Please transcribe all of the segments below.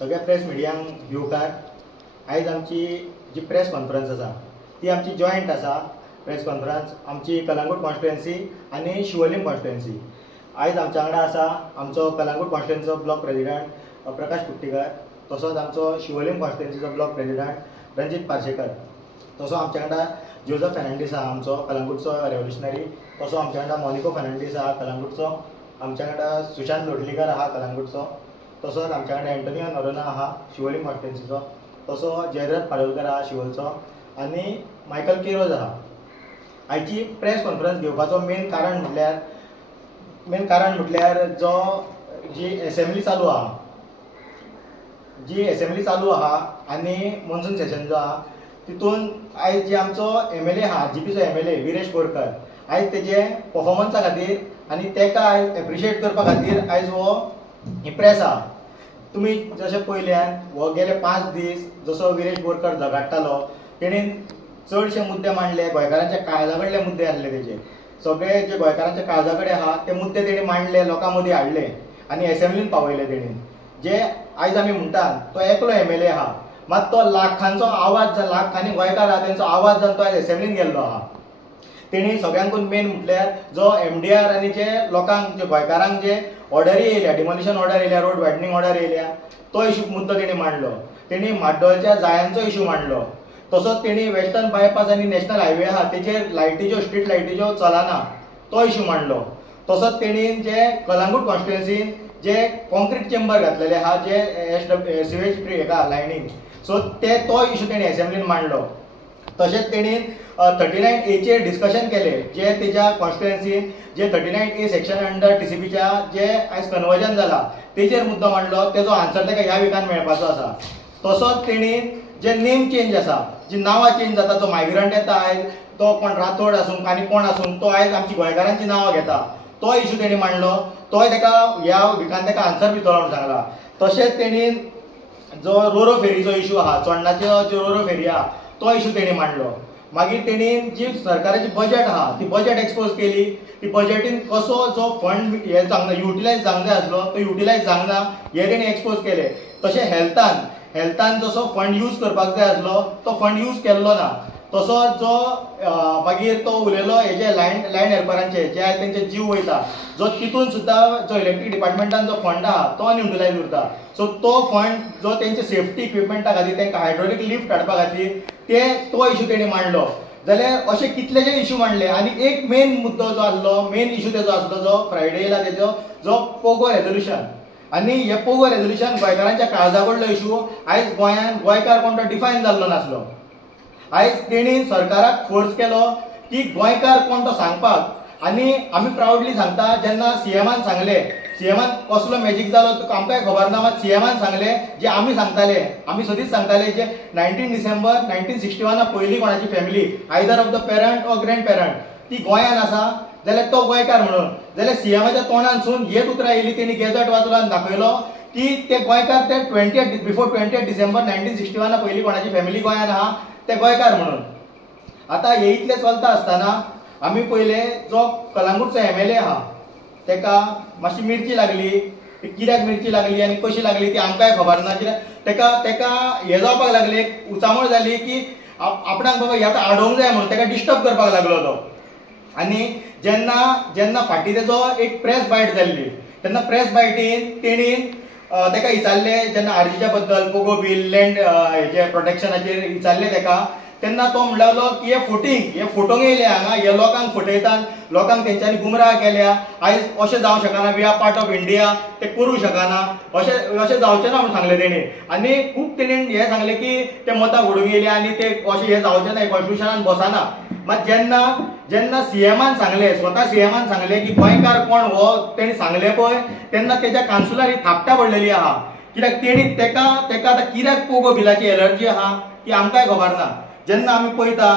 सगळ्या प्रेस मिडियांक भिवकार आयज आमची जी प्रेस कॉन्फरन्स आसा ती आमची जॉयंट आसा प्रेस कॉन्फरन्स आमची कलंगूट कॉन्स्टिट्युएन्सी आनी शिवोलीम कॉन्स्टिट्युएन्सी। आयज आमच्या वांगडा आसा आमचो कलंगूट कॉन्स्टिट्युएन्सीचो ब्लॉक प्रेसिडेंट प्रकाश कुट्टीकर, तसोच आमचो शिवोलीम कॉन्स्टिट्युएन्सीचो ब्लॉक प्रेसिडेंट रणजीत पार्सेकर, तसो आमच्या वांगडा जोसेफ फेर्नांडीस आहा आमचो कलंगूटचो रेव्होल्युशनरी, तसो आमच्या वांगडा मोनिको फेर्नांडीस आहा कलंगूटचो, आमच्या वांगडा सुशांत लोटलीकर आहा कलंगूटचो, तसोच आमच्या वांगडा एंटोनियो नोरोना आहा शिवोलीम कॉन्स्टिट्युएन्सीचो, तसो जयदत्त पाडोळकर आहा शिवोलचो आनी मायकल केरोज आहा। आयची प्रेस कॉन्फरन्स घेवपाचो मेन कारण म्हटल्यार जी असेंब्ली चालू आहा आनी मॉन्सून सेशन जो आहा तितून आयज जे आमचो MLA आहा GPचो MLA विरेश बोरकर आयज तेजे परफॉर्मन्सा खातीर आनी तेका आयज एप्रिशिएट करपा खातीर आयज ही प्रेस आहा। तुमी जशें पयल्यान हो गेले 5 दीस जसो विरेश बोरकर झगडटालो तेणेन चडशे मुद्दे मांडले, गोंयकारांच्या काळजा कडले मुद्दे आसले, तेजे सगळे जे गोंयकारांच्या काळजा कडेन आहा ते मुद्दे तेणी मांडले, लोकां मदीं हाडले आनी असेंब्लीन पावयले तेणेन। जे आयज आमी म्हणटात तो एकलो MLA आहा, मात तो लाखांचो आवाज लाखांनी गोंयकार आहा तेंचो आवाज जावन तो आयज असेंब्लीन गेल्लो आहा। तेणी सगळ्यांकून मेन म्हटल्यार जो MDR आनी जे लोकांक जे गोंयकारांक जे ऑर्डरी येयल्या, डिमोलिशन ऑर्डर येयल्या, रोड वायडनींग ऑर्डर येयल्या, तो इशू मुद्दो तेणी मांडलो। तेणी म्हाड्डोळच्या जाळ्यांचो इशू मांडलो, तसोच तेणी वेस्टर्न बायपास आनी नॅशनल हायवे आहा तेजेर लायटीच्यो स्ट्रीट लायटीच्यो चलना तो इशू मांडलो। तसोच तेणी जे कलंगूट कॉन्स्टिट्युएन्सीन जे कॉन्क्रीट चेंबर घातलेले आहा जे सिवेज हेका लायनीक, सो तो इशू तेणी असेंब्लीन मांडलो। तशेंच तेणी 39A चेर डिस्कशन केले, जे तेज्या कॉन्स्टिट्युएन्सीन जे 39A सेक्शन अंडर TCPच्या जे आयज कन्वर्जन जाला तेजेर मुद्दो मांडलो, तेजो आन्सर तेका ह्या विकान मेळपाचो आसा। तसोच तेणी जे नेम चेंज आसा, जी नांवां चेंज जाता, जो मायग्रंट येता आयज तो कोण राठोड आसूं आनी कोण आसूं तो आयज आमची गोंयकारांची नांवां घेता, तो इशू तेणी मांडलो, तोय तेका ह्या विकान तेका आन्सर दितलो म्हणून सांगला। तशेंच तेणी जो रोरो फेरीचो इशू आहा, चोडणाचो जो रोरो फेरी आहा तो इशू तेणी मांडलो। मागीर तेणी जी सरकाराची बजेट आहा ती बजेट एक्सपोज केली, ती बजेटीन कसो जो फंड हे युटिलायज जावंक जाय आसलो तो युटिलायज जावंक ना हे तेणी एक्सपोज केले। तशें हेल्थान जसो फंड यूज करपाक जाय आसलो तो फंड यूज केल्लो ना। तसो जो मागीर तो उलयलो हेजे लायन हेल्परांचे जे आयज तेंचे जीव वयता, जो तितून सुद्दां जो इलेक्ट्रीक डिपार्टमेंटान जो फंड आहा तो अनयुटिलायज उरता, सो तो फंड जो तेंचे सेफ्टी इक्विपमेंटा खातीर तेंकां हायड्रोलिक लिफ्ट हाडपा खातीर तो इशू तेणी मांडलो। जाल्यार अशे कितलेशे इशू मांडले आनी एक मेन मुद्दो जो आसलो, मेन इशू तेजो आसलो जो फ्रायडे येयला तेजो जो पोगो रेजोल्युशन, आनी हे पोगो रेजोल्युशन गोंयकारांच्या काळजा कडलो इशू आयज गोंयान गोंयकार कोण तो डिफायन जाल्लो नासलो। आयज तेणी सरकाराक फोर्स केलो की गोंयकार कोण तो सांगपाक, आनी आमी प्राउडली सांगता जेन्ना CMान सांगले, CMान कसलो मॅजीक जालो तो आमकांय खबर ना, मात CMान सांगले जे आमी सांगताले, आमी सदींच सांगताले जे 19 डिसेंबर 1961 पयलीं कोणाची family either of the parent or grand parent ती गोंयान आसा जाल्यार तो गोंयकार म्हणून, जाल्यार CMाच्या तोंडानसून हेच उतरां येयली, तेणी गॅझेट वाचलो आनी दाखयलो की ते गोंयकार ते बिफोर 20 डिसेंबर 1961 पयलीं कोणाची फॅमिली गोंयान आहा ते गोंयकार म्हणून। आतां हे इतलें चलता आसतना आमी पयले जो कलंगूटचो MLA आहा तेका मातशी मिरची लागली, कित्याक मिरची लागली आनी कशी लागली ती आमकांय खबर ना, कित्याक तेका हे जावपाक लागले, उचामळ जाली की आपणाक बाबा हे आतां आडोवंक जाय म्हणून तेका डिस्टर्ब करपाक लागलो तो। आनी जेन्ना फाटीं तेजो एक प्रेस बायट जाल्ली तेन्ना प्रेस बायटीन तेणीन तेका विचारले, जेन्ना आरजीच्या बद्दल पोगो बील लँड हेजे प्रोटेक्शनाचेर विचारले तेका, तेन्ना तो म्हणलेलो की हे फोटोंक येयले हांगा, हे लोकांक फटयतात, लोकांक तेंच्यांनी गुमराह केल्या, आयज अशें जावंक शकना, we are part of India, ते करूं शकना, अशें जावचें ना म्हणून सांगलें तेणी। आनी खूब तेणेन हें सांगलें की ते मतां घडूंक येयली आनी ते अशें हें जावचें ना, कॉन्स्टिट्युशनान बसना। मात जेन्ना CMान सांगलें, स्वता CMान सांगलें की गोंयकार कोण हो तेणी सांगलें पळय, तेन्ना तेज्या काउन्सिलार ही थापटा पडलेली आहा, कित्याक तेणी तेका आतां कित्याक पोगो बिलाची एलर्जी आहा ती आमकांय खबर ना। जेन्ना आमी पळयता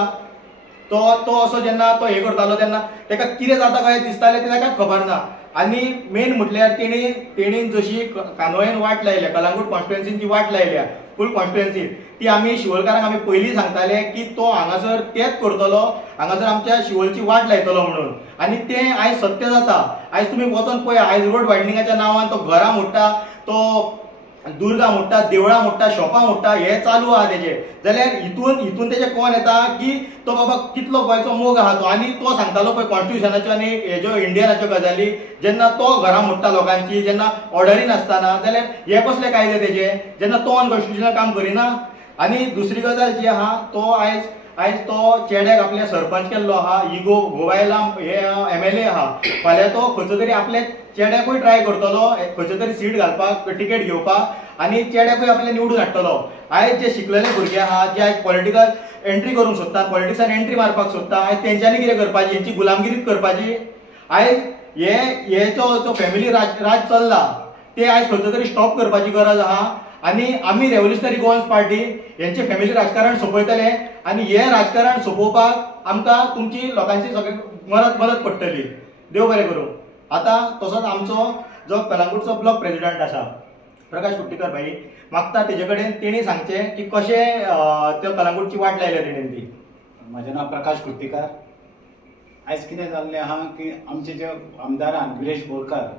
तो असो जेन्ना तो हे करतालो तेन्ना तेका कितें जाता काय दिसतालें ते तेका खबर ना। आनी मेन म्हटल्यार तेणी जशी कानोयेन वाट लायल्या, कलंगूट कॉन्स्टिट्युएन्सीची वाट लायल्या फूल कॉन्स्टिट्युएन्सी, ती आमी शिवोलकारांक आमी पयलीं सांगताले की तो हांगासर तेच करतलो, हांगासर आमच्या शिवोलची वाट लायतलो म्हणून, आनी तें आयज सत्य जाता। आयज तुमी वचोन पळया, आयज रोड वायडनिंगाच्या नांवान तो घरां मोडटा, तो दुर्गा मोडटा, देवळां मोडटा, शॉपां मोडटा, हे चालू आहा तेजे. जाल्यार हितून तेजे कोण येता की तो बाबा कितलो गोंयचो मोग आहा तो, आनी तो सांगतालो पळय कॉन्स्टिट्युशनाच्यो आनी हेज्यो इंडियनाच्यो गजाली, जेन्ना तो घरां मोडटा लोकांची, जेन्ना ऑर्डरी नासतना, जाल्यार हे कसले कायदे तेजे, जेन्ना तो अनकॉन्स्टिट्युशनल काम करिना. आनी दुसरी गजाल जी आहा तो आयज तो चेड्याक आपल्या सरपंच केल्लो आहा, ही गोवायला हे MLA आहा, फाल्यां तो खंयचो तरी आपल्या चेड्याकूय ट्राय करतलो, खंयचो तरी सीट घालपाक, तिकेट घेवपाक, आनी चेड्याकूय आपल्या निवडून हाडटलो. आयज जे शिकलेले भुरगे आहा, जे आयज पॉलिटिकल एंट्री करूंक सोदतात, पॉलिटिक्सान एंट्री मारपाक सोदता, आयज तेंच्यांनी कितें करपाची, हेंची गुलामगिरीच करपाची. आयज हे जो फॅमिली राज चल्ला ते आयज खंयचो तरी स्टॉप करपाची गरज आहा. आनी आमी रेव्होल्युशनरी गोवन्स पार्टी हेंचे फॅमिली राजकारण सोंपयतले, आनी हे राजकारण सोंपोवपाक आमकां तुमची लोकांची सगळे मदत पडटली. देव बरें करूं. आतां तसोच आमचो जो कलंगूटचो ब्लॉक प्रेसिडेंट आसा प्रकाश कुट्टीकर भाई, मागता तेजे कडेन तेणी सांगचें की कशें त्यो कलंगूटची वाट लायल्या तेणेन ती. म्हजें नांव प्रकाश कुट्टीकर. आयज कितें जाल्लें आहा की आमचे जे आमदारान गिरीश बोरकार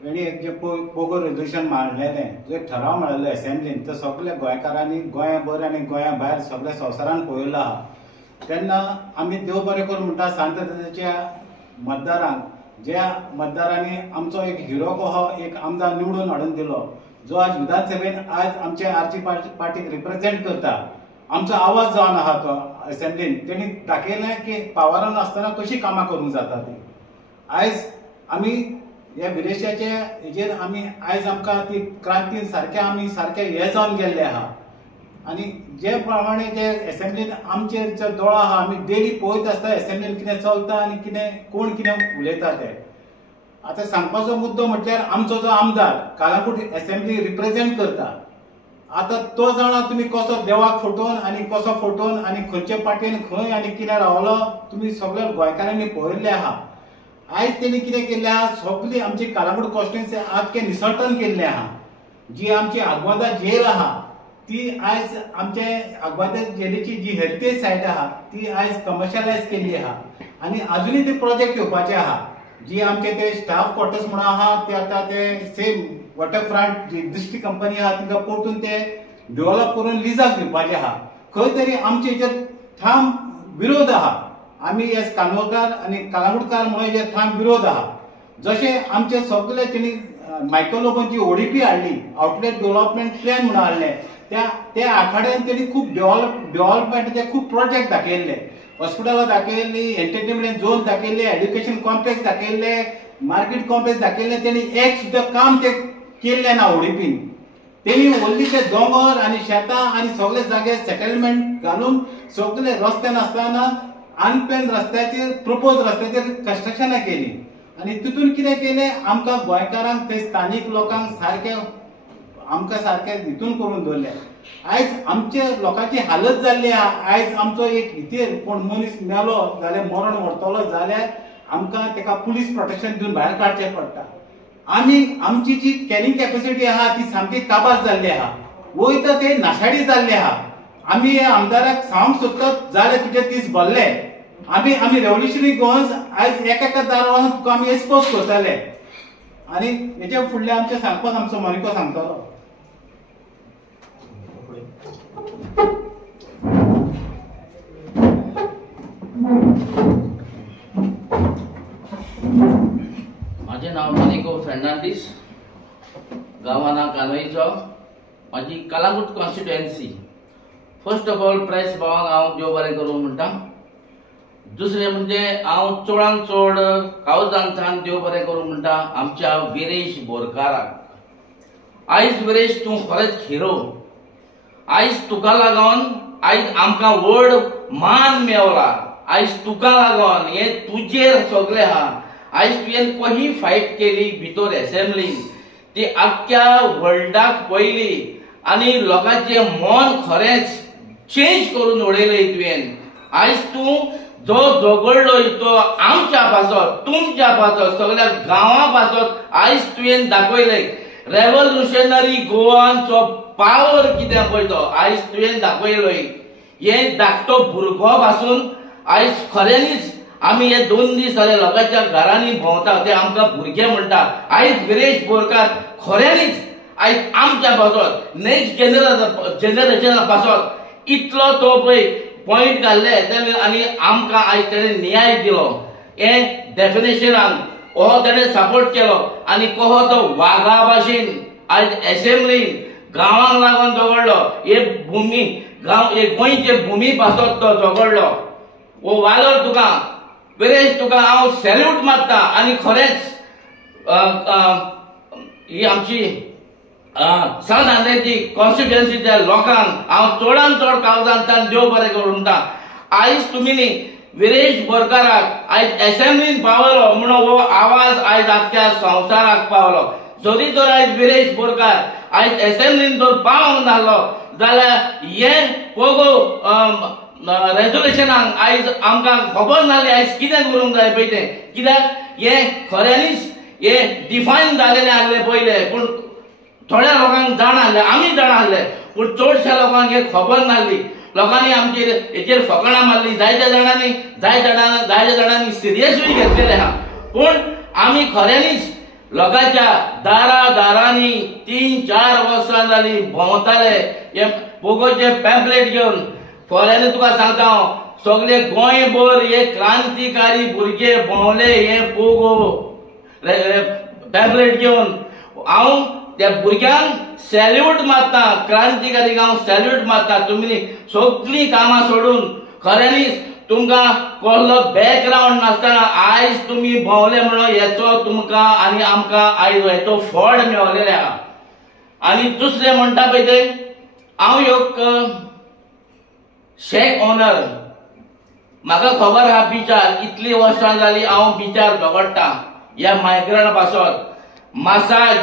हेणी एक जे पोगो रेजोल्युशन मांडलेलें, जो एक ठराव मांडलेलो असेंब्लीन, तो सगळ्या गोंयकारांनी गोंयाभर आनी गोंया भायर सगळ्या संवसारान पळयलो आहा. तेन्ना आमी देव बरें करूं म्हणटा शांततेच्या मतदारांक, ज्या मतदारांनी आमचो एक हिरो कहो एक आमदार निवडून हाडून दिलो, जो आज विधानसभेन आज आमचे आरची पार्टीक रिप्रेझेंट करता, आमचो आवाज जावन आहा तो असेंब्लीन, तेणी दाखयलें की पावरान आसतना कशी कामां करूंक जाता ती. आयज आमी ह्या विदेशाचे हेजेर आमी आयज आमकां ती क्रांतीन सारके हे जावन गेल्ले आहा. आनी जे प्रमाणे जे असेंब्लीन आमचे जो दोळो आहा, आमी डेली पळयत आसता असेंब्लीन कितें चलता आनी कोण कितें उलयता ते. आतां सांगपाचो मुद्दो म्हटल्यार आमचो जो आमदार कलंगूट असेंब्ली रिप्रेझेंट करता, आतां तो जाणा तुमी कसो देवाक फटोवन आनी कसो फटोवन आनी खंयचे पार्टीन खंय आनी कितें रावलो, तुमी सगळ्या गोंयकारांनी पळयल्लें आहा. आयज तेणी कितें केल्लें आहा, सगळी आमची कलंगूट कॉन्स्टिट्युएन्सी आख्खे निसर्टन केल्लें आहा. जी आमची आग्वादा जेल आहा ती आयज आमचे आग्वादा जेलीची जी हेरिटेज सायट आहा ती आयज कमर्शियलायज केल्ली आहा. आनी अजुनूय ते प्रोजेक्ट येवपाचे आहा. जी आमचे ते स्टाफ क्वॉर्टर्स म्हणून आहा ते आतां ते सेम वॉटरफ्रंट जी दिश्टी कंपनी आहा तिका परतून ते डेव्हलप करून लिजाक दिवपाचे आहा. खंय तरी आमचे हेचेर ठाम विरोध आहा. आमी एस कानवकार आनी कलंगूटकार म्हणून हेचेर ठाम विरोध आहा. जशे आमचे सगळे तेणी मायक्रोलोबनची ODP हाडली, आउटलेट डेव्हलपमेंट प्लॅन म्हणून हाडले, त्या आखाड्यान तेणी खूब डेव्हलपमेंटाचे खूब प्रोजेक्ट दाखयल्ले. हॉस्पिटलां दाखयल्ली, एंटरटेनमेंट झोन दाखयल्ले, एड्युकेशन कॉम्प्लेक्स दाखयल्ले, मार्केट कॉम्प्लेक्स दाखयल्ले. तेणी एक सुद्दां काम ते केल्लें ना ODPन. तेणी व्हडली ते दोंगर आनी शेतां आनी सगळे जागे सेटलमेंट घालून सगळे रस्ते नासतना अनप्लॅन रस्त्याचेर प्रपोज रस्त्याचेर कन्स्ट्रक्शनां केली. आनी तितून कितें केलें, आमकां गोंयकारांक ते स्थानीक लोकांक सारके आमकां सारके हितून करून दवरले. आयज आमचे लोकांची हालत जाल्ली आहा. आयज आमचो एक हितेर कोण मनीस मेलो जाल्यार मरण व्हरतलो जाल्यार आमकां तेका पुलीस प्रोटेक्शन दिवन भायर काडचें पडटा. आमची जी कॅरिंग कॅपॅसिटी आहा ती सामकी काबार जाल्ली आहा. वयता ते नाशाडी जाल्ले आहा. आमी ह्या आमदाराक सांगूंक सोदतात जाल्यार तुजे दीस भरले. आमी रेव्होल्युशनरी गोवन्स आयज एका दारान तुका आमी एक्सपोज करताले. आनी हेचे फुडले आमचे सांगपाक आमचो मोनिको सांगतलो. माझे नाव मोनिको फर्नांडीस, गांवाना कानोईचो, माझी Calangute constituency. First of all press भावांक हांव देव बरें करूं म्हणटा. दुसरें म्हणजे हांव चडांत चड कावजांतल्यान देव बरें करूं म्हणटा आमच्या विरेश बोरकाराक. आयज विरेश तूं खरेंच हिरो. आयज तुका लागून आयज आमकां व्हड मान मेवला. आयज तुका लागून हे तुजेर सगळें आहा. आयज तुवें कशी फायट केली भितर असेंब्लीन ती आख्ख्या वर्ल्डाक पयली आनी लोकांचें मन खरेंच चेंज करून उडयलें तुवें. आयज तूं जो झगडलो तो आमच्या पासत तुमच्या पासत सगळ्या गांवां पासत आयज तुवें दाखयलें. रेव्होल्युशनरी गोवांचो पावर कितें पळय तो आयज तुवें दाखयलोय. हे धाकटो भुरगो पासून आयज खऱ्यांनीच आमी हे 2 दीस जाले लोकांच्या घरांनी भोंवता ते आमकां भुरगे म्हणटा. आयज विरेश बोरकार खऱ्यांनीच आयज आमच्या पासत नेक्स्ट जनरेशना पासत इतलो तो पळय पॉइंट घाल्ले आनी आमकां आयज तेणें न्याय दिलो हे डेफिनेशनान हो तेणें सपोर्ट केलो आनी कहो तो वाघा भाशेन आयज असेंब्लीन गांवांक लागून झगडलो हे भुमी गांव हे गोंयचे भुमी पासत तो झगडलो हो वालोर तुका विरेश तुका हांव सॅल्यूट मारता आनी खरेंच ही आमची सावथ आंध्रेची कॉन्स्टिट्युएन्सीच्या लोकांक हांव चडांत चड काळजांतल्यान देव बरें करूं म्हणटा आयज तुमी न्ही विरेश बोरकाराक आयज असेंब्लीन पावलो म्हणून हो आवाज आयज आख्या संवसाराक पावलो जरी तर आयज विरेश बोरकार आयज असेंब्लीन जर पावंक नाहलो जाल्यार हे पोगो रेजोल्युशनाक आयज आमकां खबर नासली आयज कितें करूंक जाय पळय तें कित्याक हे खऱ्यांनीच हे डिफायन जालेलें आसलें पयले पूण थोड्या लोकांक जाण आसलें आमी जाण आसले पूण चडशा लोकांक हे खबर नासली लोकांनी आमचेर हेचेर फकाणां मारली जायत्या जाणांनी सिरियसूय घेतलेले आहा पूण आमी खऱ्यांनीच लोकांच्या दारांनी 3-4 वर्सां जालीं भोंवताले हे पोगोचे पॅम्पलेट घेवन फॉरेन तुका सांगता हांव सगळे गोंयभर हे क्रांतिकारी भुरगे भोंवले हे पोगो पॅम्पलेट घेवन हांव त्या भुरग्यांक सॅल्यूट मारता क्रांतिकारीक हांव सॅल्यूट मारता तुमी सगळीं कामां सोडून खऱ्यांनीच तुमकां कसलो बॅकग्रावंड नासतना आयज तुमी भोंवले म्हणून हेचो तुमकां आनी आमकां आयज हेचो फळ मेळलेले आहा आनी दुसरें म्हणटा पळय तें हांव एक शेक ओनर म्हाका खबर आहा बिचार इतली वर्सां जालीं हांव बिचार झगडटा ह्या मायग्रंट पासत मसाज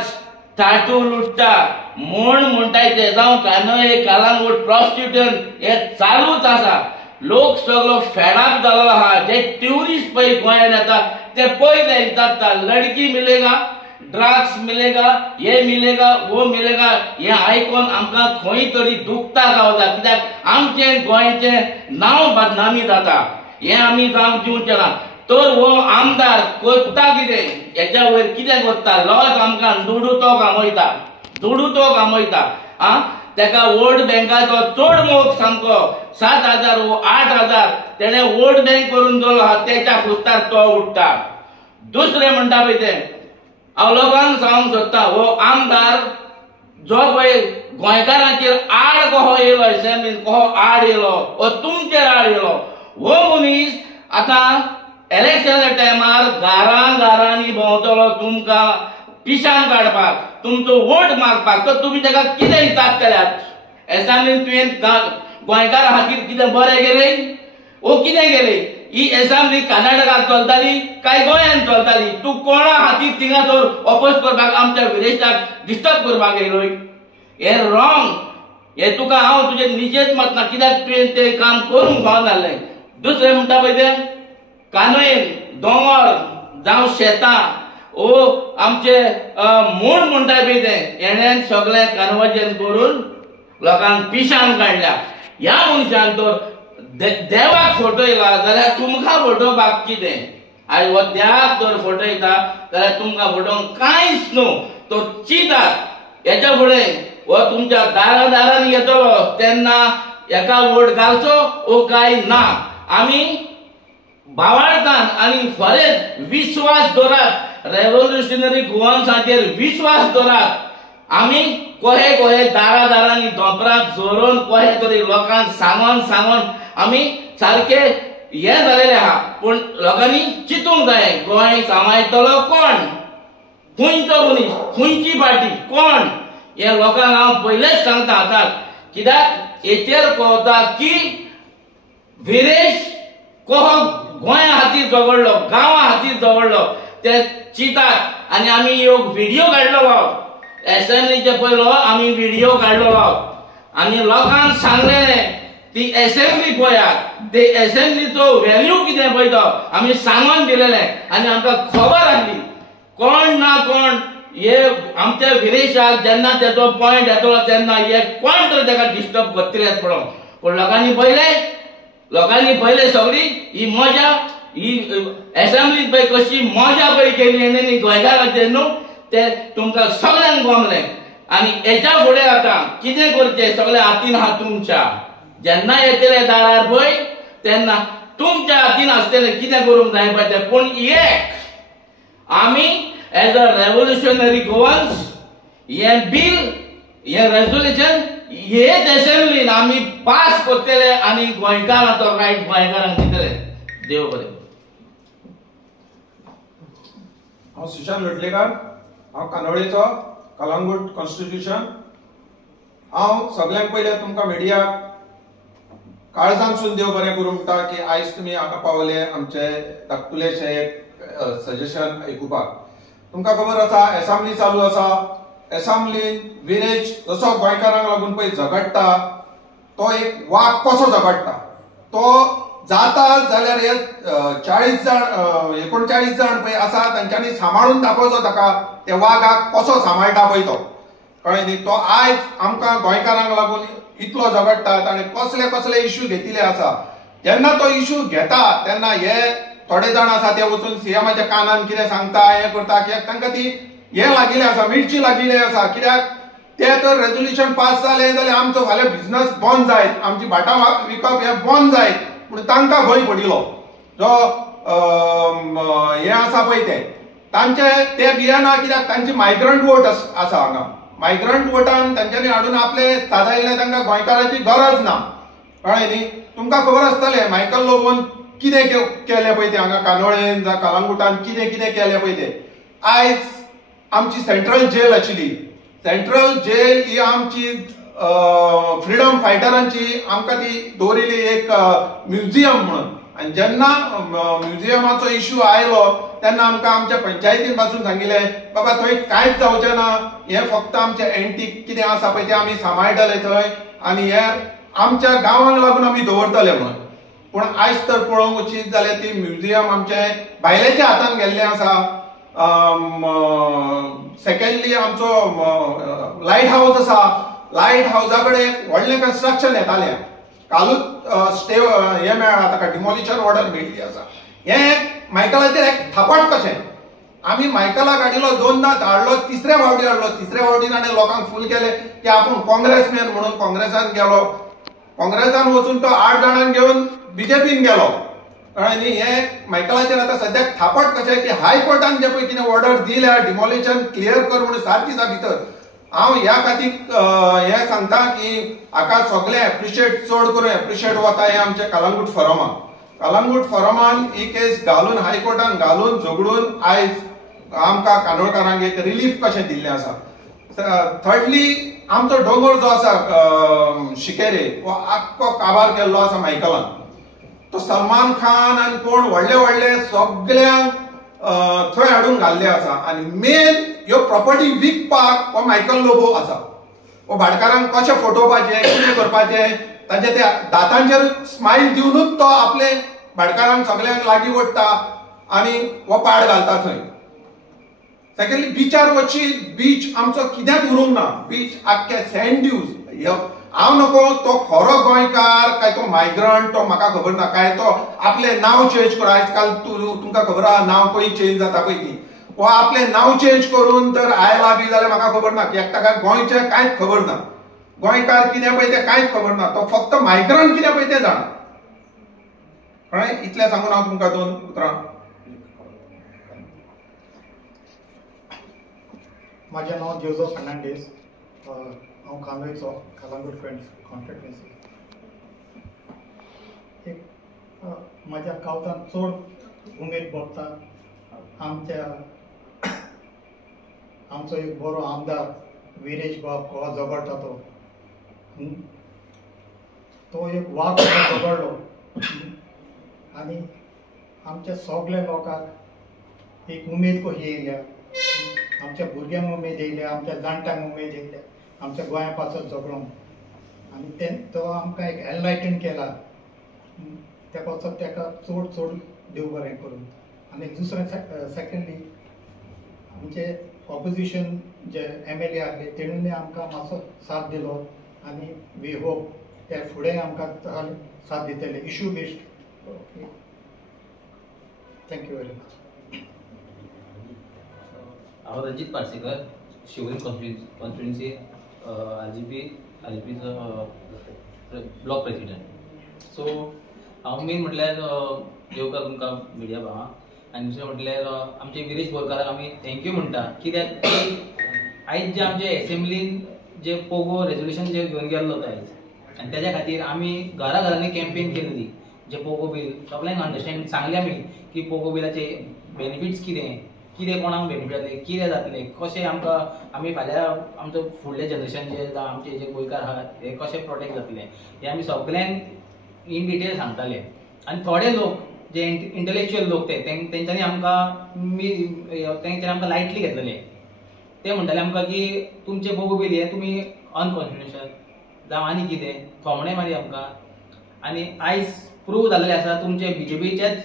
टाटू लुट्टा म्हूण म्हणटाय ते जावं कानोये कालांगूट प्रॉस्टिट्यूशन हे चालूच आसा लोक सगळो फेडाप जालो आहा जे ट्युरिस्ट पळय गोंयांत येता ते पयले विचारता लडकी मिलेगा ड्रग्स मिलेगा ये मिलेगा वो मिलेगा हे आयकून आमकां खंय तरी दुखता गावता कित्याक आमचें गोंयचें नांव बदनामी जाता हे आमी जावंक दिवचें ना तर हो आमदार करता कितें हेच्या वयर कितें करता लॉज आमकां दुडूतो कामयता आं तेका वोट बँकाचो चड मोग सामको 7,000 वो 8,000 तेणें वोट बँक करून दवरलो आहा तेच्या खुस्तार तो उठता दुसरें म्हणटा पळय तें हांव लोकांक सांगूंक सोदता हो आमदार जो पळय गोंयकारांचेर आड कहो येयलो असेंब्लीन कहो आड येयलो हो तुमचेर आड येयलो हो मनीस आतां इलेक्शनाच्या टायमार घरांनी भोंवतलो तुमकां पिशान काडपाक तुमचो वोट मागपाक तर तुमी ताका कितें हिताक केल्यात असेंब्लीन तुवें गोंयकारा खातीर कितें बरें केलें वो कितें केलें ही असेंब्ली कर्नाटकात चलताली काय गोंयांत चलताली तूं कोणा खातीर थिंगा तर ऑपोज करपाक आमच्या विरेशाक डिस्टर्ब करपाक येयलोय हे रॉंग हे तुका हांव तुजे निजेत मातना कित्याक तुवें तें काम करूंक फावनासलें दुसरें म्हणटा पळय तें कानोयेन दोंगर जावं शेतां ओ आमचे म्हूण म्हणटाय पळय तें हेणें सगळें कन्वर्जन करून लोकांक पिशान काडल्या ह्या मनशान तर देवाक फोटो येयला जाल्यार तुमकां फोटोवपाक कितें आयज हो देवाक जर फोटो येता जाल्यार तुमकां फोटोवंक कांयच न्हू तो चिंतात हेच्या फुडें हो तुमच्या दारांनी येतलो तेन्ना हेका वोट घालचो ओ काय ना आमी भावार्थान आनी खरेंच विश्वास दवरात रेव्होल्युशनरी गोवन्साचेर विश्वास दवरात आमी कोहे दारांनी दोंपराक जोरून कोहे तरी लोकांक सांगोन आमी सारखे हे जालेले आहा पूण लोकांनी चिंतूंक जाय गोंय सांबाळटलो कोण खंयचो मनीस खंयची पार्टी कोण हे लोकांक हांव पयलेच सांगता आतां कित्याक हेचेर कळटा की विरेश कहो गोंया खातीर झगडलो गांवा खातीर झगडलो ते चिंतात आनी आमी एक व्हिडिओ काडलो असेंब्लीचे पयलो आमी व्हिडिओ काडलो आनी लोकांक सांगलेलें ती असेंब्ली पळयात ते असेंब्लीचो व्हॅल्यू कितें पळय तो आमी सांगून दिलेलें आनी आमकां खबर आसली कोण ना कोण हे आमच्या विरेशाक जेन्ना तेचो पॉयंट येतलो तेन्ना हे कोण तरी ताका डिस्टर्ब करतलेच पळोवन पूण लोकांनी पळयलें सगळी ही मजा ही असेंब्लीत पळय कशी मजा पळय केली हेणें गोंयकाराचेर न्हू ते तुमकां सगळ्यांक गमलें आणि याच्या फुडें आता कितें करचें सगळे हातीन आहा तुमच्या. जेन्ना येतले दारार पळय तेन्ना तुमच्या हातीन आसतलें कितें करूंक जाय पळय तें. पूण एक आमी एज अ रेव्होल्युशनरी गोवन्स हें बिल हें रेजोल्युशन हेच असेंब्लीन आमी पास करतले आनी गोंयकारांक तो रायट गोंयकारांक दितले. देव बरें. हांव सुशांत लोटलेकर, हांव कानोळेचो, कलंगूट कॉन्स्टिट्यूशन. हांव सगळ्यांत पयलें तुमकां मिडियाक काळजांतसून देव बरें करूं म्हणटा की आयज तुमी हांगा पावले आमचे धाकटुलेशें एक सजेशन आयकुपाक. तुमकां खबर आसा असेंब्ली चालू आसा. असेंब्लीन विरेज जसो गोंयकारांक लागून पळय झगडटा तो एक वाग कसो झगडटा तो जाता जाल्यार हे 39 जण पळय आसा तांच्यांनी सांबाळून दाखोवचो ताका त्या वागाक कसो सांबाळटा पळय तो. कळ्ळें न्ही. तो आयज आमकां गोंयकारांक लागून इतलो झगडटा ताणें कसले कसले इश्यू घेतिले आसा. जेन्ना तो इश्यू घेता तेन्ना हे थोडे जाण आसा ते वचून सीएमाच्या कानान कितें सांगता हें करता कित्याक तांकां ती हें लागिल्लें आसा मिर्ची लागिल्ली आसा. कित्याक ते तर रेजोल्युशन पास जालें जाल्यार आमचो फाल्यां बिझनस बंद जायत आमची भाटां विकप हें बंद जायत. पूण तांकां भंय पडिल्लो जो हें आसा पळय तांचे ते भियेना कित्याक तांची मायग्रंट वोट आसा हांगा. मायग्रंट वोटान तांच्यांनी हाडून आपले सादायल्ले तांकां गोंयकारांची गरज ना. कळ्ळें न्ही. तुमकां खबर आसतलें मायकल लोबोन कितें केलें पळय तें हांगा कानोळेन जावं कलंगुटान कितें कितें केलें पळय तें. आयज आमची सेंट्रल जेल आशिल्ली. सेंट्रल जेल ही आमची फ्रीडम फायटरांची आमकां ती दवरिल्ली एक म्युझियम म्हणून. आनी जेन्ना म्युझियमाचो इश्यू आयलो तेन्ना आमकां आमच्या पंचायतीन पासून सांगिल्लें बाबा थंय कांयच जावचें ना. हें फक्त आमचें एंटीक कितें आसा पळय तें आमी सांबाळटले थंय आनी हें आमच्या गांवांक लागून आमी दवरतले म्हणून. पूण आयज तर पळोवंक वचीत जाल्यार ती म्युझियम आमचें भायल्याच्या हातान गेल्लें आसा. सेकंडली आमचो लायट हाऊस आसा. लायट हाऊसा कडेन व्हडलें कन्स्ट्रक्शन येतालें. कालूच स्टे हें मेळ्ळा ताका डिमोलिशन ऑर्डर मेळिल्ली आसा. हें मायकलाचेर एक थापट कशें. आमी मायकलाक हाडिल्लो 2दा हाडलो तिसऱ्या फावटी हाडलो. तिसऱ्या फावटीन आनी लोकांक फूल केलें की आपूण काँग्रेसमॅन म्हणून काँग्रेसान गेलो. काँग्रेसान वचून तो 8 जाणांक घेवन बीजेपीन गेलो. कळ्ळें न्ही. हें मायकलाचेर आतां सद्याक थापट कशें की हायकोर्टान जे पळय कितें ऑर्डर दिल्या डिमोलिशन क्लियर कर म्हणून 7 दिसां भितर. हांव ह्या खातीर हें सांगता की हाका सगळे एप्रिशिएट चड करून एप्रिशिएट वता हें आमच्या कलंगूट फोरमान. कलंगूट फोरमान ही केस घालून हायकोर्टान घालून झगडून आयज आमकां कानोळकारांक एक रिलीफ कशें दिल्लें आसा. थर्डली आमचो दोंगर जो आसा शिकेरे हो आख्खो काबार केल्लो आसा मायकलान. तो सलमान खान आनी कोण व्हडले व्हडले सगळ्यांक थंय हाडून घाल्ले आसा. आनी मेन ह्यो प्रॉपर्टी विकपाक हो मायकल लोबो आसा. हो भाटकारांक कशें फटोवपाचें कितें करपाचें ताचे त्या दातांचेर स्मायल दिवनूच तो आपले भाटकारांक सगळ्यांक लागीं ओडटा आनी हो पाड घालता थंय. सेकंडली बिचार वची बीच आमचो कित्याक उरूंक ना. बीच आख्खे सँड ड्यूज. हांव नको तो खरो गोंयकार काय तो मायग्रंट तो म्हाका खबर ना. काय तो आपले नांव चेंज कर. आयज काल तुमकां खबर आहा नांव खंय चेंज जाता पळय ती. वो आपले नांव चेंज करून तर आयला बी जाल्यार म्हाका खबर ना. कित्याक ताका गोंयचें कांयच खबर ना. गोंयकार कितें पळय तें कांयच खबर ना. तो फक्त मायग्रंट कितें पळय तें जाणा. कळ्ळें. इतलें सांगून हांव तुमकां 2 उतरां. माझे नाव जोझो फर्नांडीस. हांव कानोळेचो कलंगूट कॉन्स्टिट्युएन्सी. एक म्हाज्या गांवतान चड उमेद भोगता आमचो एक बरो आमदार विरेश बाब हो झगडटा तो एक वाग झगडलो आनी आमच्या सगळ्या लोकांक एक उमेद कशी येयल्या. आमच्या भुरग्यांक उमेद येयल्या आमच्या जाणट्यांक उमेद येयल्या आमच्या गोंया पासत झगडूंक. आनी तो आमकां एक एनलायटन केला. तेका चड देव बरें करून. आनी दुसरें सेकंडली आमचे ऑपोजिशन जे MLA आहले तेणूय आमकां मातसो साथ दिलो आनी वी होप ते फुडें आमकां साथ दितले issue based. Okay thank you very much. हांव रंजीत पार्सेकर शिवलिंग कॉन्स्टिट्युएन्सी आरजीपीचो ब्लॉक प्रेसिडेंट. सो हांव मेन म्हटल्यार येवकार तुमकां मिडिया भावां, आनी दुसरें म्हटल्यार आमचे विरेश बोरकाराक आमी थँक्यू म्हणटा, कित्याक की आयज जे आमचे एसेंब्लीन जे पोगो रेजोल्युशन जे घेवन गेल्लो आयज, आनी तेज्या खातीर आमी घरांनी कॅम्पेन केल्ली. जे पोगो बील सगळ्यांक अंडरस्टँड सांगले आमी की पोगो बिलाचे बेनिफिट्स कितें कोणाक बेनिफीट जातले, कितें जातलें, कशें आमी फाल्यां आमचो फुडलें जनरेशन जे आमचे जे गोंयकार आहात हे कशें प्रोटेक्ट जातले हे आमी सगळ्यांक इन डिटेल सांगताले. आनी थोडे लोक जे इंटलेक्च्युअल लोक तेंच्यांनी आमकां लायटली घेतलेले. ते म्हणटाले आमकां की तुमचे पोगो बील हे तुमी अनकॉन्स्टिट्युशनल जावं आनी कितें थोमणे मारी आमकां. आनी आयज प्रूव जाल्लें आसा, तुमचे बीजेपीचेच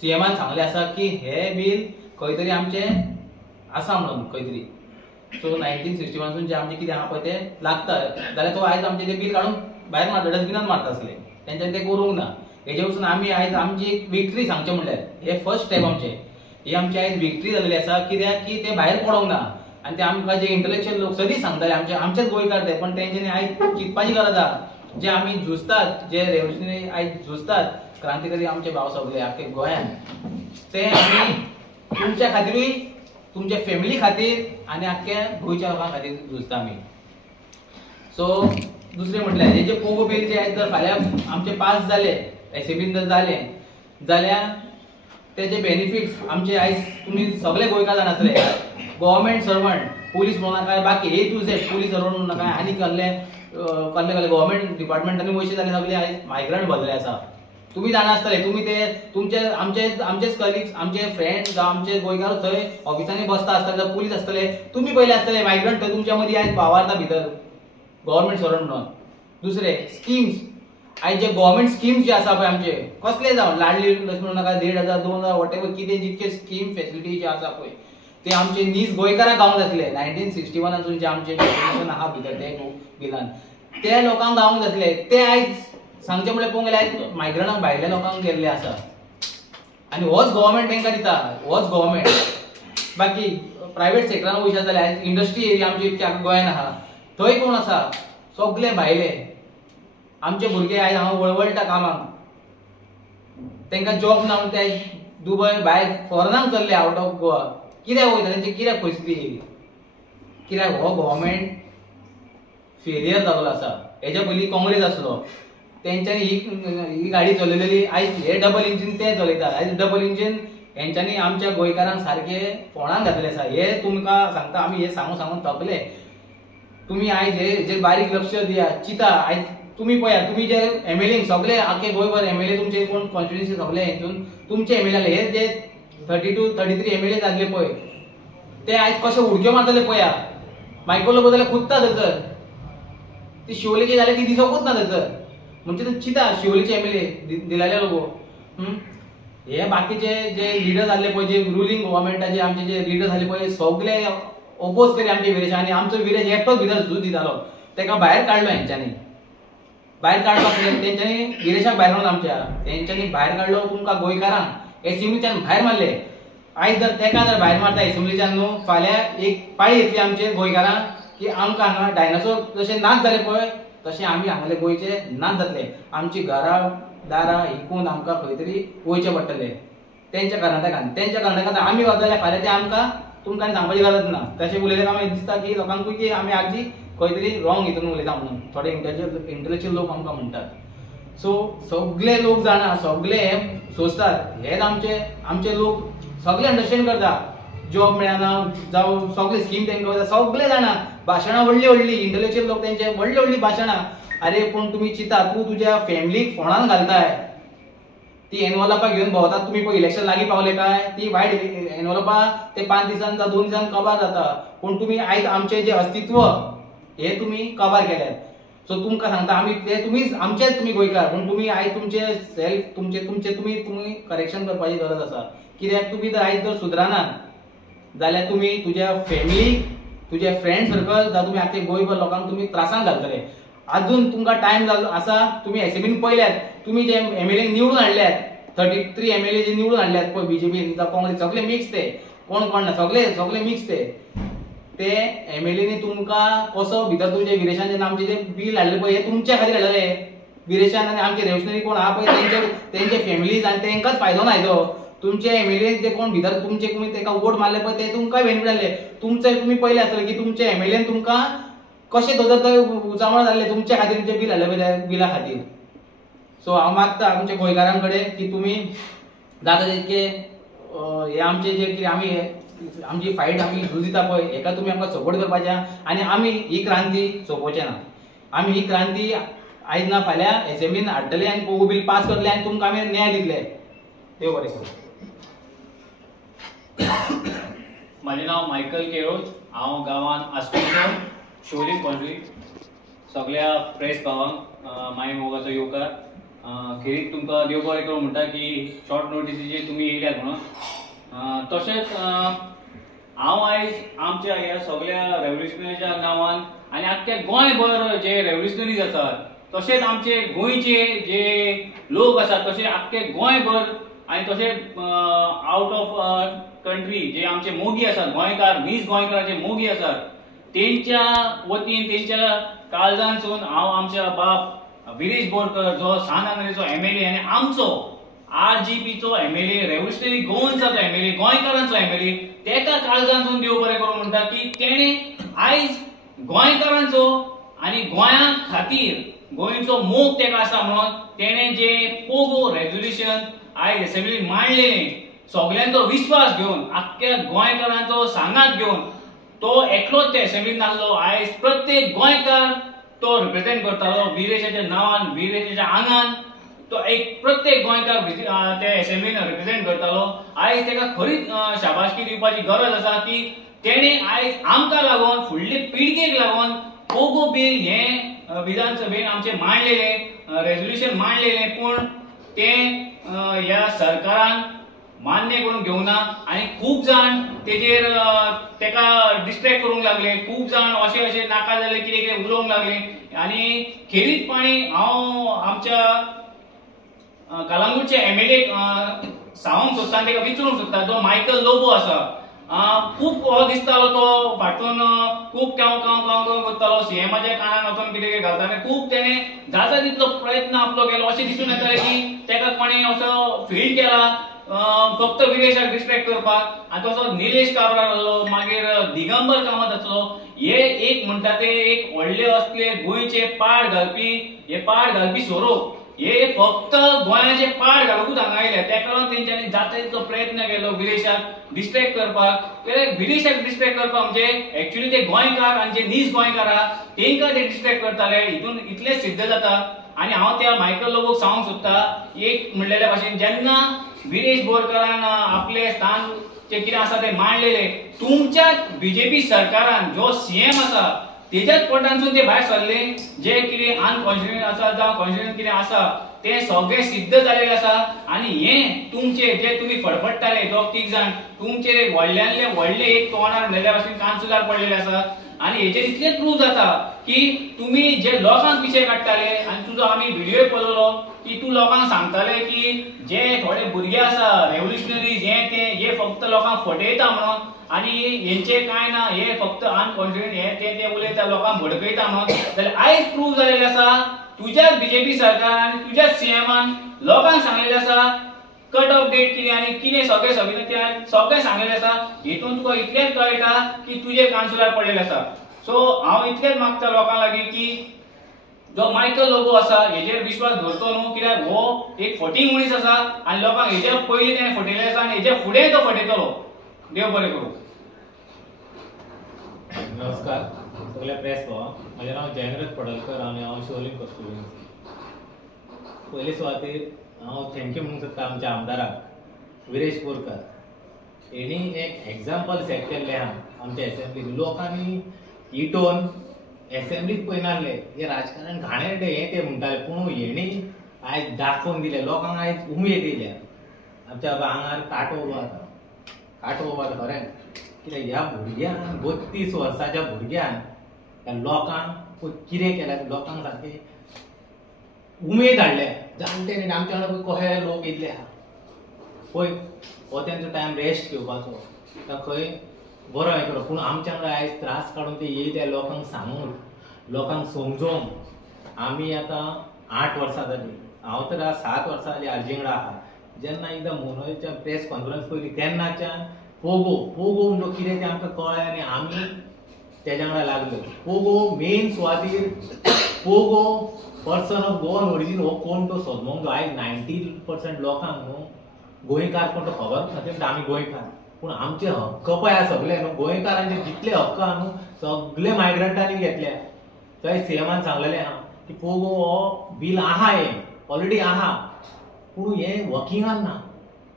सीएमान सांगलें आसा की हे बील खंय तरी आमचें आसा म्हणून खंय तरी. सो 1961 जे आमचें कितें आहा पळय तें लागता जाल्यार तो आयज आमचें तें बील काडून भायर मारता, डस्टबिनान मारता आसले. तेंच्यांनी तें करूंक ना. हेजे वचून आमी आयज आमची विक्ट्री सांगचें म्हणल्यार हे फर्स्ट स्टेप आमचें. ही आमची आयज विक्ट्री जाल्ली आसा, कित्याक की ते भायर पडोंक ना. आनी ते आमकां जे इंटलेक्च्युअल लोक सदींच सांगताले आमचेच गोंयकार ते, पण तेंच्यांनी आयज चिंतपाची गरज आहा. जे आमी झुजतात, जे रेव्होल्युशनरी आयज झुजतात, क्रांतिकारी आमचे भाव सगळे आख्खे गोंयांत, ते आमी तुमच्या खातीरूय, तुमच्या फॅमिली खातीर आनी आख्ख्या गोंयच्या लोकां खातीर झुजता आमी. सो दुसरें म्हटल्यार हे जे पोगो बील जे आयज जर फाल्यां आमचे पास जाले, एसेंब्लीन जर जाले जाल्यार तेजे बेनिफिट्स आमचे आयज तुमी सगळे गोंयकार जाण आसले. गव्हर्मेंट सर्वंट, पुलीस म्हणून नाका, बाकी A to Z police servant म्हणून नाका, आनी कसले गव्हर्मेंट डिपार्टमेंटांनी वयशे जाले सगळे आयज मायग्रंट भरले आसा. तुम्ही जाणा आसतले, तुम्ही ते तुमचे आमचेच कलिग्स, आमचे फ्रेंड्स जावं आमचे गोंयकार थंय ऑफिसांनी बसता आसतले, जावं पुलीस आसतले, तुम्ही पयले आसतले मायग्रंट थंय तुमच्या मदीं आयज वावरता भितर गव्हर्मेंट सर्वंट म्हणून. दुसरे स्किम्स, आयज जे गव्हर्मेंट स्किम्स जे आसा पळय आमचे कसले जावं लाडली म्हणून नाका, 1,500 2,000 वॉटेवर कितें जितके स्कीम फॅसिलिटी जे आसा पळय ते आमचे नीज गोंयकारांक गावंक जातले. 1961 जे आमचे डेफिनेशन आहा भितर ते बिलान ते लोकांक गावंक जातले. ते आयज सांगचे म्हळ्यार पळोवंक गेल्यार आयज मायग्रंटांक भायल्या लोकांक गेल्ले आसा. आनी होच गव्हर्मेंट तांकां दिता, होच गव्हर्मेंट. बाकी प्रायव्हेट सेक्टरान वयशात जाल्यार आयज इंडस्ट्री एरिया आमची इतक्या गोंयांत आहा, थंय कोण आसा? सगळे भायले. आमचे भुरगे आयज हांगा वळवळटा कामाक, तांकां जॉब ना म्हणून ते दुबय भायर फॉरेनाक चल्ले, आवट ऑफ गोवा. कित्याक वयता? तेंची कित्याक परिस्थिती येयली? कित्याक हो गव्हर्मेंट फेलियर जाल्लो आसा. हेच्या पयलीं काँग्रेस आसलो, तेंच्यांनी ही गाडी चलयलेली. आयज हे डबल इंजीन ते चलयता. आयज डबल इंजीन हेंच्यांनी आमच्या गोंयकारांक सारखे फोंडान घातले आसा. हे तुमकां सांगता आमी, हे सांगून थकले. तुमी आयज हेजेर बारीक लक्ष दिया, चिता. आयज तुमी पळया, तुमी जे एमएलए सगळे आख्खे गोंयभर एमएलए तुमचे कोण कॉन्स्टिट्युएन्सी सगळे हितून तुमचे एमएलए हे जे 32-33 एमएलए जाल्ले पळय ते आयज कशे उडक्यो मारतले पळया. मायक्रो बदल खुदता थंयसर. ती शिवोलेची जाल्यार ती दिसोकूच ना थंयसर. म्हणजे ते चिता शिवोलेचे एमएलए दिलाले लोक. हे बाकीचे जे लिडर जाल्ले पळय, जे रुलींग गव्हर्मेंटाचे आमचे जे लिडर जाले पळय सगळे ओपोज केले आमचे विरेश. आनी आमचो विरेश एकटोच भितर झूज दितालो. ताका भायर काडलो हेंच्यांनी. भायर काडपाक तेंच्यांनी विरेशाक भायर काडलो. आमच्या तेंच्यांनी भायर काडलो तुमकां गोंयकारांक एसेंब्लीच्यान भायर मारले. आयज जर तेका जर भायर मारता एसेंब्लीच्यान न्हू, फाल्यां एक पाळी येतली आमचे गोंयकारांक की आमकां हांगा डायनासोर जशे नाच जाले पळय तशें आमी हांगले गोंयचे नाच जातले. आमची घरां दारां हिकून आमकां खंय तरी वयचें पडटलें तेंच्या कर्नाटकान. आमी वतले फाल्यां ते आमकां तुमकां सांगपाची गरज ना. तशें उलयल्यार आमी दिसता की लोकांकूय की आमी आजी खंय तरी रॉंग हितून उलयता म्हणून थोडे इंटलेक्च्युअल लोक आमकां म्हणटात. सो सगळे लोक जाणा, सगळे सोचतात. हेच आमचे लोक सगळे अंडरस्टँड करता. जॉब मेळना जावं सगळे स्कीम तांकां वता, सगळे जाणा. भाशणां व्हडली इंटलेक्च्युअल लोक तेंचे व्हडली भाशणां. अरे पूण तुमी चिता, तूं तुज्या फॅमिलीक फोंडान घालताय, ती एनवलपां घेवन भोंवतात. तुमी पळय इलेक्शन लागीं पावले काय, ती वायट एनवलपां ते 5 दिसान जावं 2 दिसान कबार जाता. पूण तुमी आयज आमचें जें अस्तित्व हे तुमी कबार केल्यात. सो तुमकां सांगता आमी ते तुमीच आमचेच तुमी गोंयकार. पूण तुमी आयज तुमचे सेल्फ तुमचे तुमी करेक्शन करपाची गरज आसा. कित्याक तुमी जर आयज जर सुदरानात जाल्यार तुमी तुज्या फॅमिलीक, तुजे फ्रेंड सर्कल जावं तुमी आख्खे गोंयभर लोकांक तुमी त्रासांत घालतले. अजून तुमकां टायम जाल्लो आसा. तुमी एसेंब्लीन पळयल्यात, तुमी जे एमएलए निवडून हाडल्यात, 33 एमएलए जे निवडून हाडल्यात पळय बीजेपी जावं काँग्रेस सगळे मिक्स ते, कोण ना सगळे मिक्स ते MLA तुमकां कसो भितर तुमचे विरेशान जेन्ना आमचे जे बील हाडले पळय हे तुमच्या खातीर हाडलेले विरेशान आनी आमचे रेवशनरी कोण आहा पळय तेंचे फॅमिलीज आनी तेंकांच फायदो ना हेजो तुमचे MLA जे कोण भितर तुमचे तुमी तेका वोट मारले पळय ते तुमकां बेनिफीट जाल्ले तुमचे तुमी पयले आसतले की तुमचे MLA तुमकां कशे थंय उचावळ जाल्ले तुमच्या खातीर तुमचे बील हाडले पळय बिला खातीर सो हांव मागता आमच्या गोंयकारां कडेन की तुमी जाता तितके हे आमचे जे कितें आमी आमची फायट आमी झूज दिता पळय हेका तुमी आमकां सपोर्ट करपाचें आनी आमी ही क्रांती सोंपोवचें ना आमी ही क्रांती आयज ना फाल्यां असेंब्लीन हाडटले आनी पोगो बील पास करतले आनी तुमकां आमी न्याय दितले देव बरें करूं. माझे नाव मायकल केरोज हांव गांवान आस्पेचो शोलीम कॉन्ट्री सगळ्या प्रेस भावांक माय मोगाचो येवकार खेरीत तुमकां देव बरें करूं म्हणटा की शॉर्ट नोटिसीचेर तुमी येयल्यात म्हणून तशेंच हांव आयज आमच्या ह्या सगळ्या रेव्होल्युशनरीच्या नांवान आनी आख्ख्या गोंयभर जे रेव्होल्युशनरीज आसात तशेंच आमचे गोंयचे जे लोक आसात तशें आख्खे गोंयभर आनी तशेंच आवट ऑफ कंट्री जे आमचे मोगी आसात गोंयकार मीस गोंयकाराचे मोगी आसात तेंच्या वतीन तेंच्या काळजांसून हांव आमच्या बाप विरेश बोरकर जो सांगानेचो MLA आनी आमचो RGPचो MLA रेव्होल्युशनरी गोवन्साचो MLA गोंयकारांचो MLA तेका काळजांसून देव बरें करूं म्हणटा की तेणे आयज गोंयकारांचो आनी गोंया खातीर गोंयचो मोग तेका आसा म्हणून तेणे जे पोगो रेझोल्युशन आयज असेंब्लीन मांडलेलें सगळ्यांचो विश्वास घेवन आख्ख्या गोंयकारांचो सांगात घेवन तो एकलोच ते असेंब्लीन नासलो आयज प्रत्येक गोंयकार तो रिप्रेझेंट करतालो विरेशाच्या नांवान विरेशाच्या आंगान तो एक प्रत्येक गोंयकार ते असेंब्लीन रिप्रेझेंट करतालो आयज तेका खरीच शाबासकी दिवपाची गरज आसा की तेणे आयज आमकां लागून फुडले पिळगेक लागून पोगो बील हे विधानसभेन आमचे मांडलेले रेझोल्युशन मांडलेले पूण ते ह्या सरकारान मान्य करून घेवना आनी खूब जाण तेजेर तेका डिस्ट्रॅक्ट करूंक लागले खूब जाण अशें अशें नाका जालें कितें कितें उलोवंक लागले आनी खेरीतपणी हांव आमच्या कलंगूटचे MLA सांगूंक सोदता आनी तेका विचारूंक सोदता जो मायकल लोबो आसा खूब हो दिसतालो तो फाटून खूब कांव कांव कांव कांव करतालो CMच्या कानान वचून कितें कितें घालता आनी खूब तेणे जाता तितलो प्रयत्न आपलो केलो अशें दिसून येतालें की तेका कोणें असो फील केला फक्त विरेशाक डिस्ट्रॅक्ट करपाक आनी तसो निलेश काबरार जालो मागीर दिगंबर कामत जातलो हे एक म्हणटा ते एक व्हडले असले गोंयचे पाड घालपी सोरोप हे फक्त गोंयाचे पाड घालूंकूच हांगा आयले त्या कारण तेंच्यांनी जाता तितलो प्रयत्न केलो विदेशाक डिस्ट्रॅक्ट करपाक विदेशाक डिस्ट्रॅक्ट करपाक म्हणजे एक्चुअली ते गोंयकार आनी जे नीज गोंयकार आहा तेंकां ते डिस्ट्रॅक्ट करताले हितून इतलें सिद्ध जाता आनी हांव त्या मायकल लोबोक सांगूंक सोदता एक म्हणलेल्या भाशेन जेन्ना विरेश बोरकारान आपले स्थान जे कितें आसा ते मांडलेले तुमच्या BJP सरकारान जो CM आसा तेच्याच पोटांसून ते भायर सरले जे कितें अनकॉन्स्टिट्युशनल आसा जावं कॉन्स्टिट्युशनल कितें आसा ते सगळे सिद्ध जालेले आसा आनी हे तुमचे जे तुमी फडफडटाले दोग तीग जाण तुमचे व्हडल्यांतले व्हडले एक तोंडार म्हणलेल्या भाशेन कांचुलार पडलेले आसा आनी हेचेर इतलें प्रूव जाता की तुमी जे लोकांक पिशे काडटाले आनी तुजो आमी व्हिडिओ पळयलो की तूं लोकांक सांगताले की जे थोडे भुरगे आसा रेव्होल्युशनरीज हे फक्त लोकांक फटयता म्हणून आनी हेंचे कांय ना हे फक्त अनकॉन्फिडंट हे ते उलयता लोकांक भडकयता म्हणून जाल्यार आयज प्रूव जालेले आसा तुज्याच BJP सरकारान आनी तुज्याच CMान लोकांक सांगलेले आसा कट ऑफ डेट कितें आनी कितें सगळे सगळे सांगलेले आसा हितून तुका इतलेंच कळटा की तुजे कांसुलार पडलेले आसा सो हांव इतलेंच मागता लोकांक लागीं की जो मायकल लोबो आसा हेजेर विश्वास दवरतो न्हू कित्याक हो एक फटींग मनीस आसा आनी लोकांक हेच्या पयलीं तेणें फटयलेलें आसा आनी हेच्या फुडें तो फटयतलो देव बरें करूं. नमस्कार सगळ्या प्रेस भावांक म्हजें नांव जयनरथ पडलकर आनी हांव शिवलिंग कॉन्स्टिट्युएन्सी. पयले सुवातेर हांव थँक्यू म्हणूंक सोदता आमच्या आमदाराक विरेश बोरकार हेणी एक एग्जाम्पल सेट केल्लें आहा आमच्या एसेंब्लीक लोकांनी इटोन एसेंब्लीक पळय नासले हे राजकारण घाणेरडे हें ते म्हणटाले पूण हेणी आयज दाखोवन दिलें लोकांक आयज उमेद येयल्या आमच्या आंगार काटो उबो आसा खरें कित्याक ह्या भुरग्यान 32 वर्साच्या भुरग्यान ह्या लोकांक कितें केल्यार लोकांक सारकें उमेद हाडल्या जाणटे आमच्या वांगडा कशे लोक येयले आहा पळय हो तेंचो टायम रेस्ट घेवपाचो खंय बरो हें करप. पूण आमच्या वांगडा आयज त्रास काडून ते येयल्या लोकांक सांगून लोकांक समजोवन आमी आतां 8 वर्सां जालीं. हांव तर 7 वर्सां जालीं आरजी वांगडा आहा. जेन्ना एकदां मोनोच्या प्रेस कॉन्फरन्स पयली तेन्नाच्यान पोगो म्हणजे कितें तें आमकां कळ्ळें आनी आमी तेज्या वांगडा लागले. पोगो मेन सुवातेर Pogo person of Goan origin हो कोण तो सोदमोंक जाय. आयज 90% लोकांक न्हू गोंयकार कोण तो खबर ना. ते आमी गोंयकार पूण आमचे हक्क पळय आहा सगळे न्हू गोंयकारांचे जितले हक्क आहा न्हू सगळे मायग्रंटांनी घेतल्या. थंय सीएमान सांगलेलें आहा की पोगो हो बील आहा हें ऑलरेडी आहा पूण हें वर्किंगान ना.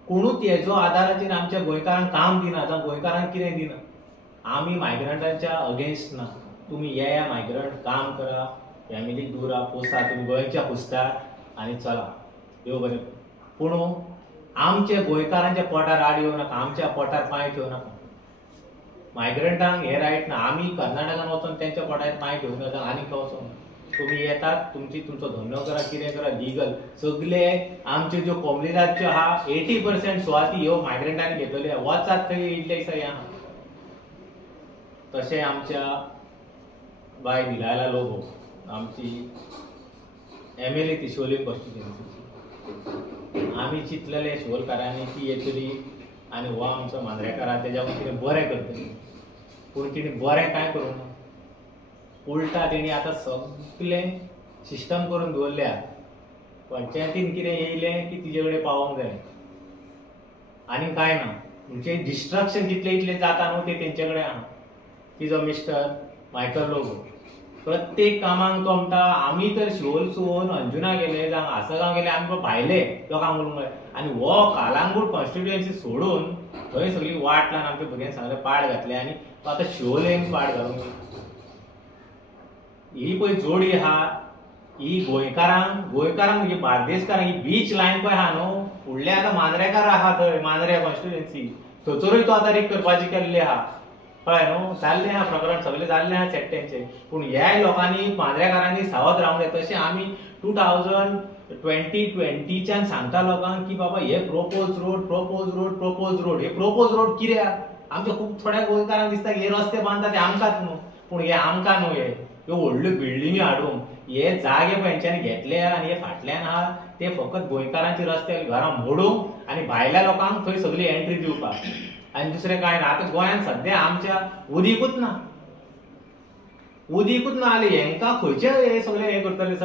कोणूच हेजो आदाराचेर आमच्या गोंयकारांक काम दिना जावं गोंयकारांक कितें दिना. आमी मायग्रंटांच्या अगेन्स्ट ना. तुमी येया मायग्रंट काम करा फॅमिलीक दुरा पोसा तुमी गोंयच्या पुसता आनी चला देव बरें. पूण आमचे गोंयकारांच्या पोटार आड येवं नाका आमच्या पोटार पांय ठेवं नाका. मायग्रंटांक हे रायट ना. आमी कर्नाटकान वचोन तेंच्या पोटार पांय ठेवूं नाका आनीक वचोन तुमी येतात तुमचो धंदो करा कितें करा लिगल. सगळे आमच्यो ज्यो कोमलिदाच्यो आहा 80% सुवाती ह्यो मायग्रंटांनी घेतल्यो. वचात थंय येयल्ले दिसा हे आहा. तशें आमच्या बाय विलायला लोबो आमची MLA तिशोली कॉन्स्टिट्युएन्सीची आमी चिंतलेले शिवोलकारांनी की येतली आनी हो आमचो मांद्रेकार तेज्या कितें बरें करतली पूण तिणें बरें कांय करूं ना. उलटा तेणी आतां सगळें सिस्टम करून दवरल्या. पंचायतीन कितें येयलें की तिजे कडेन पावोंक जाय आनी कांय ना. म्हणजे डिस्ट्रक्शन जितलें इतलें जाता न्हू तें तेंचे कडेन आहा. तिजो मिस्टर मायकल लोबो प्रत्येक कामाक तो म्हणटा आमी तर शिवोलसून अंजुना गेले जावं आसगांव गेले आमकां भायले लोकांक उलोवंक जाय आनी हो कालांगूट कॉन्स्टिट्युएन्सी सोडून थंय सगळी वाट लावन आमच्या भुरग्यांक सगळे पाड घातले आनी आतां शिवोलेन पाड घालूंक ही पळय जोडी आहा ही गोंयकारांक म्हणजे बार्देसकारांक ही बीच लायन पळय आहा न्हू फुडले आतां मांद्रेकार आहा थंय मांद्रे कॉन्स्टिट्युएन्सी थंयसरूय तो आतां रीक करपाची केल्ली आहा. कळ्ळें न्हू जाल्लें आहा प्रकरण सगळें जाल्लें आहा सेक्टेंचें. पूण ह्या लोकांनी मांद्रेकारांनी सावध रावंक जाय. तशें आमी 2020च्यान सांगता लोकांक की बाबा हे प्रोपोज रोड हे प्रोपोज रोड कित्याक आमच्या खूब थोड्या गोंयकारांक दिसता हे रस्ते बांदता ते आमकांच न्हू पूण हे आमकां न्हू ह्यो व्हडल्यो बिल्डिंगी हाडूंक हे जागे पळय हेंच्यांनी घेतले आनी हे फाटल्यान आहा ते फकत गोंयकारांचे रस्ते घरां मोडूंक आनी भायल्या लोकांक थंय सगळी एंट्री दिवपाक आनी दुसरें कांय ना. आतां गोंयांत सद्या आमच्या उदीकूच ना जाल्यार हेंकां खंयचे हे सगळे हे करतले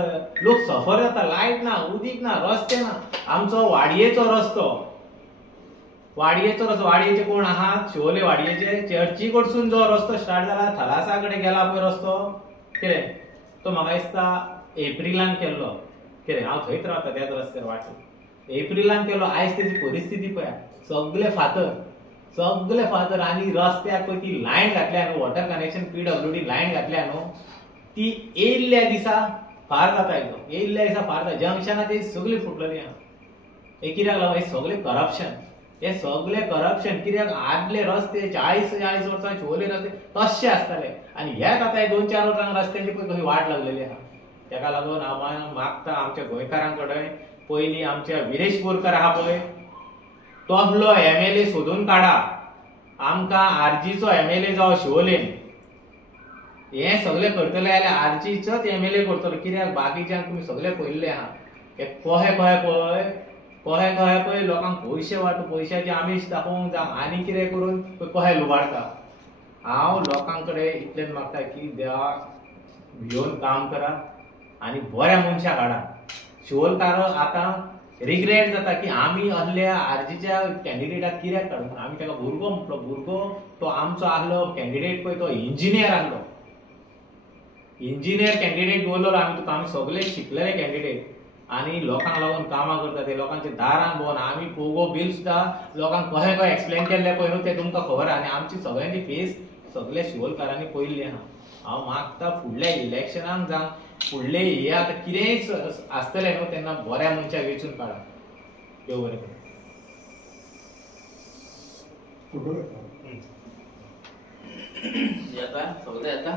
लोक सफर जाता. लायट ना उदीक ना रस्ते ना. आमचो वाडयेचो रस्तो वाडयेचे कोण आहात शिवोले वाडयेचे चर्ची कडसून जो रस्तो स्टार्ट जाला थलासा कडेन गेला पळय रस्तो कितें तो म्हाका दिसता एप्रिलान केल्लो कितें हांव थंयच रावता त्याच रस्त्यार वाटेर एप्रिलान केल्लो. आयज तेजी परिस्थिती पळया सगळे फातर आनी रस्त्याक पळय ती लायन घातल्या न्हू वॉटर कनेक्शन PWD लायन घातल्या न्हू ती येयल्ल्या दिसा फार जाता एकदम येयल्ल्या दिसा फार जाता. जंक्शनां ती सगळी फुटलेली आहा. हे कित्याक लागून हे सगळें करप्शन कित्याक आदले रस्ते 40 वर्सां शिवोले रस्ते तशे आसताले आनी हेच आतां 2-4 वर्सांक रस्त्यांची पळय कशी वाट लागलेली आहा. तेका लागून हांव मागता आमच्या गोंयकारां कडेन पयलीं आमच्या विरेश बोरकार आहा पळय तोहलो MLA सोदून काडा. आमकां आरजीचो MLA जावं शिवोलेन हे सगळे करतले जाल्यार आरजीचोच MLA करतलो. कित्याक बाकीच्यांक तुमी सगळे पळयल्ले आहा हे कहे पळय लोकांक पयशाचे आमीश दाखोवंक जावं आनी कितें करून कहे लुबाडटा. हांव लोकां कडेन इतलेंच मागता की देवा भिवन काम करा आनी बऱ्या मनशाक हाडा. शिवोलकार आतां रिग्रेट जाता की आमी असल्या आरजीच्या कॅन्डिडेटाक कित्याक काडूंक आमी ताका भुरगो म्हटलो. भुरगो तो आमचो आहलो कॅन्डिडेट पळय तो इंजिनियर आहलो. इंजिनियर कॅन्डिडेट दवरलो आमी सगळे शिकलेले कॅन्डिडेट आनी लोकांक लागून कामां करता ते लोकांच्या दारान भोंवन आमी पोगो बील सुद्दां लोकांक कशें एक्सप्लेन केल्लें पळय न्हू तें तुमकां खबर आहा. आनी आमची सगळ्यांची फेस सगळ्या शिवोलकारांनी पळयल्ली आहा. हांव मागता फुडल्या इलेक्शनाक जावं फुडले हे आतां कितेंय आसतलें न्हू तेन्ना बऱ्या मनशाक वेंचून काडा. देव बरें करूं. येता सगळे येता